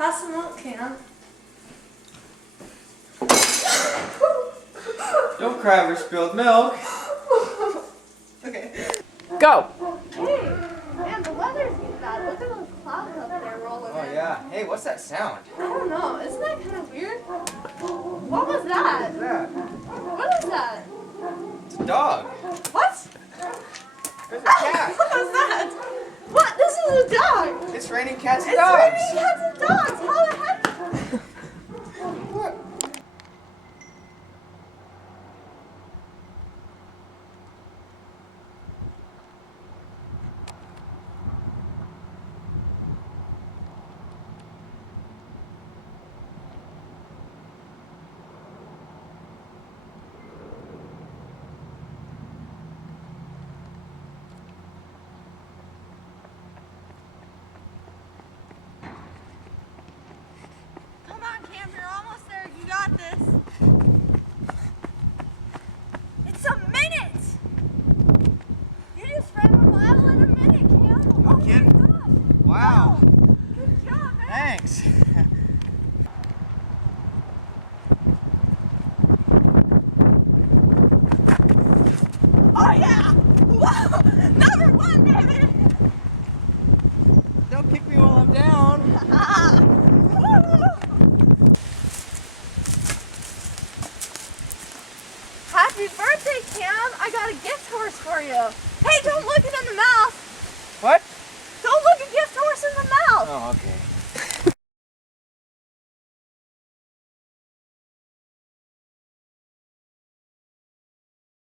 Pass the milk can. Don't cry over spilled milk. Okay. Go! Hey, man, the weather's getting bad. Look at those clouds up there rolling Oh in. yeah. Hey, what's that sound? I don't know. Isn't that kind of weird? What was that? What's that? What is that? It's a dog. What? There's a cat. What was that? What? This is a dog. It's raining cats and It's dogs. raining cats and dogs. How the heck? What? Come on, Cam. You're almost there. You got this. It's a minute. You just ran a mile in a minute, Cam. No kidding? My gosh. Wow. Good job, man. Thanks. Oh yeah! Whoa! Number one, baby! Don't kick me while I'm down. Happy birthday, Cam! I got a gift horse for you. Hey, don't look it in the mouth. What? Don't look a gift horse in the mouth. Oh, okay.